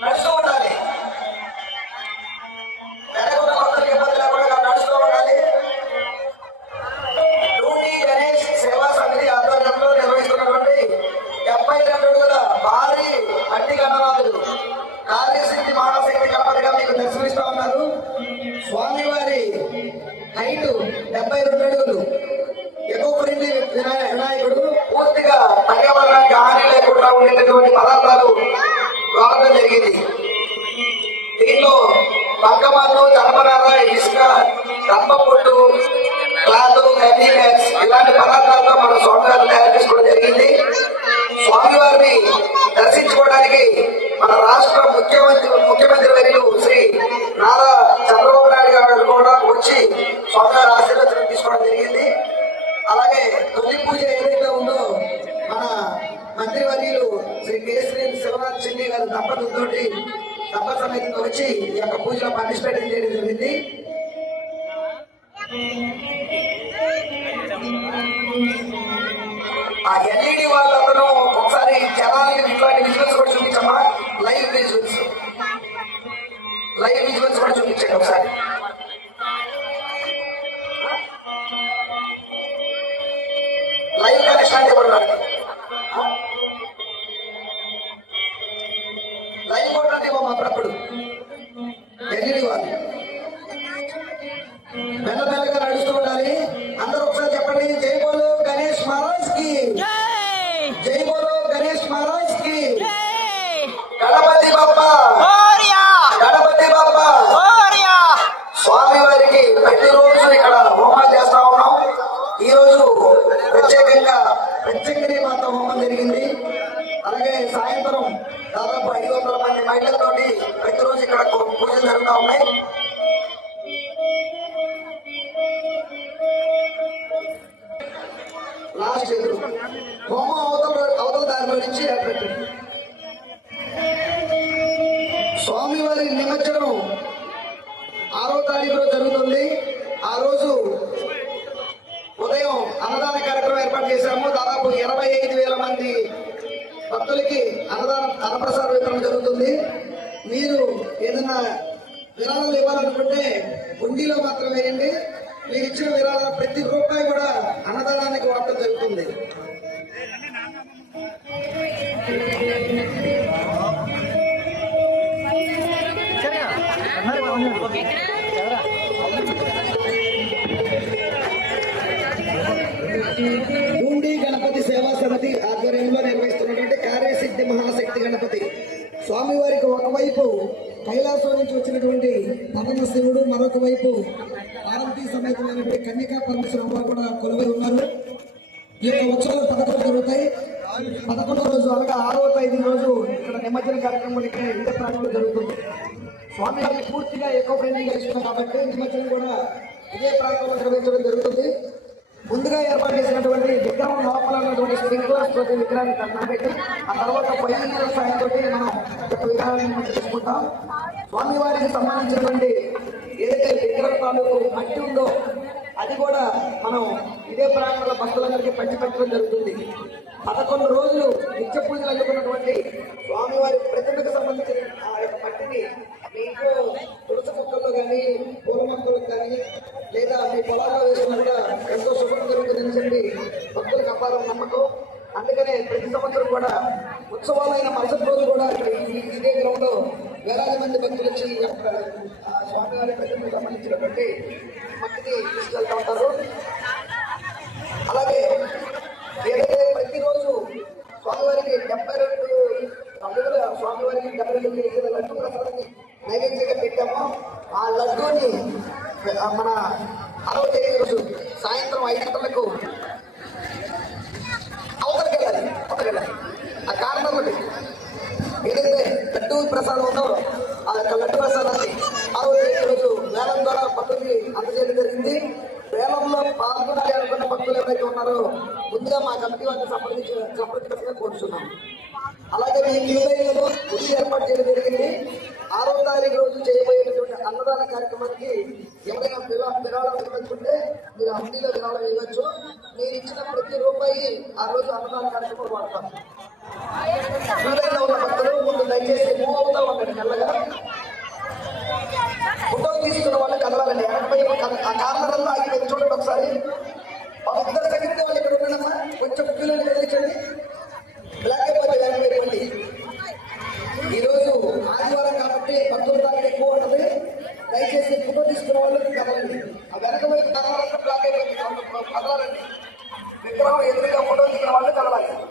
That's వచ్చి ఈ యొక్క పూజలో పార్టిసిపేట్ చేయడం జరిగింది? ఆ ఎల్ఈడి వాళ్ళందరూ ఒకసారి జనాలకి ఇట్లాంటి విజువల్స్ కూడా చూపించమ్మా. లైవ్ విజువల్స్ లైవ్ విజువల్స్ కూడా చూపించండి ఒకసారి. లైవ్ కనెక్షన్ అంటే ఇవ్వండి లైవ్ కూడా అంటే మా అప్పుడప్పుడు ప్రత్యేకంగా ప్రత్యేకరి మాత హోమం జరిగింది. అలాగే సాయంత్రం దాదాపు ఐదు వందల మంది మహిళలతోటి ప్రతిరోజు ఇక్కడ పూజలు జరుగుతూ ఉన్నాయి. లాస్ట్ ఎదురు హోమం అవతల అవతల దారిలో నుంచి అన్నప్రసాద వితరణ జరుగుతుంది. మీరు ఏదైనా విరాళాలు ఇవ్వాలనుకుంటే ఉండిలో మాత్రం వేయండి. మీరు ఇచ్చిన విరాళాల ప్రతి రూపాయి కూడా అన్నదానానికి వాడటం జరుగుతుంది. ఉండి గణపతి స్వామివారికి ఒకవైపు కైలాసం నుంచి వచ్చినటువంటి పవన శివుడు మరొక వైపు పార్వతీ సమేతమైనటువంటి కన్యకా పరమేశ్వరం కూడా కొలువై ఉన్నారు. ఈ యొక్క ఉత్సవాలు పదకొండు జరుగుతాయి. పదకొండవ రోజు అనగా ఆరవ తేదీ రోజు ఇక్కడ నిమజ్జన కార్యక్రమం ఇక్కడ ఇంత ప్రాంతంలో జరుగుతుంది. స్వామివారిని పూర్తిగా ఎక్కువ ఫ్రెండ్లీగా ఇస్తున్నాం కాబట్టి నిమజ్జనం కూడా ఇదే ప్రాంతంలో నిర్వహించడం జరుగుతుంది. ముందుగా ఏర్పాటు చేసినటువంటి విగ్రహం లోపల తోటి విగ్రహాన్ని కట్టబెట్టి ఆ తర్వాత పై సాయంతో మనం ఈ విగ్రహాన్ని తీసుకుంటాం. స్వామివారికి సంబంధించినటువంటి ఏదైతే విగ్రహం తాలూకు మట్టి ఉందో అది కూడా మనం ఇదే ప్రాంతంలో భక్తులందరికీ పంచి పెట్టడం జరుగుతుంది. పదకొండు రోజులు నిత్య పూజలు అందుకున్నటువంటి స్వామివారి ప్రతిమకు సంబంధించిన ఆ యొక్క మట్టిని మీ ఇంట్లో తులసి మొక్కల్లో కానీ పూల మొక్కలకు కానీ లేదా మీ పొలాల్లో వేసినా కూడా ఎంతో శుభం జరుగుతుందని చెప్పి భక్తులకు అపారం నమ్మకం. అందుకనే ప్రతి సంవత్సరం కూడా ఉత్సవాలైన మరుసటి రోజు కూడా ఈ- ఇదే గ్రౌండ్లో వేలాది మంది భక్తులు వచ్చి ఆ, స్వామివారి ప్రజలకు సంబంధించినటువంటి మట్టిని తీసుకెళ్తా ఉంటారు. అలాగే ఏదైతే ప్రతిరోజు స్వామివారికి డెబ్బై రెండు అడుగుల స్వామివారికి డెబ్బై రెండు కేజీల లడ్డు ప్రసాదాన్ని నైవేద్యంగా పెట్టామో ఆ లడ్డూని మన అరవై రోజు సాయంత్రం ఐదు గంటలకు లడ్డు ప్రసాదం ఉందో ఆ యొక్క లడ్డు ప్రసాదాన్ని ఆ రోజు రోజు వేలం ద్వారా భక్తులకి అందజేయడం జరిగింది. వేలంలో పాల్గొనాలి అనుకున్న భక్తులు ఎవరైతే ఉన్నారో ముందుగా మా కమిటీ వారిని సంప్రదించి సంప్రదించగా కోరుతున్నాం అలాగే మీ క్యూలైన్లలో గుడి ఏర్పాటు చేయడం జరిగింది. ఆరో తారీఖు రోజు చేయబోయేటటువంటి అన్నదాన కార్యక్రమానికి ఎవరైనా విరా విరాళం ఇవ్వకుంటే మీరు హండీలో విరాళం ఇవ్వచ్చు మీరు ఇచ్చిన ప్రతి రూపాయి ఆ రోజు అన్నదాన కార్యక్రమం వాడతాం. వీలైన ఉన్న భక్తులు ముందు దయచేసి మూవ్ అవుతా ఉండండి మెల్లగా. ఫోటో తీసుకున్న వాళ్ళు కదలాలండి. ఎనభై ఆ కార్నర్లో ఆగిపోయింది చూడండి ఒకసారి. ఇద్దరు సెకండ్ వాళ్ళు ఇక్కడ ఉండడమ్మా కొంచెం పిల్లల్ని కదిలించండి. బ్లాక్ అయిపోతే వెనకైపోండి ఈరోజు ఆదివారం కాబట్టి పంతొమ్మిది దాకా ఎక్కువ ఉంటుంది. దయచేసి ఫోటో తీసుకున్న వాళ్ళు కదలండి. ఆ వెనక వైపు కదలాలంటే బ్లాక్ అయిపోయింది. కదలాలండి. விக்ரம் எதிரில கொண்டு வந்து இங்க வந்து கலவாங்க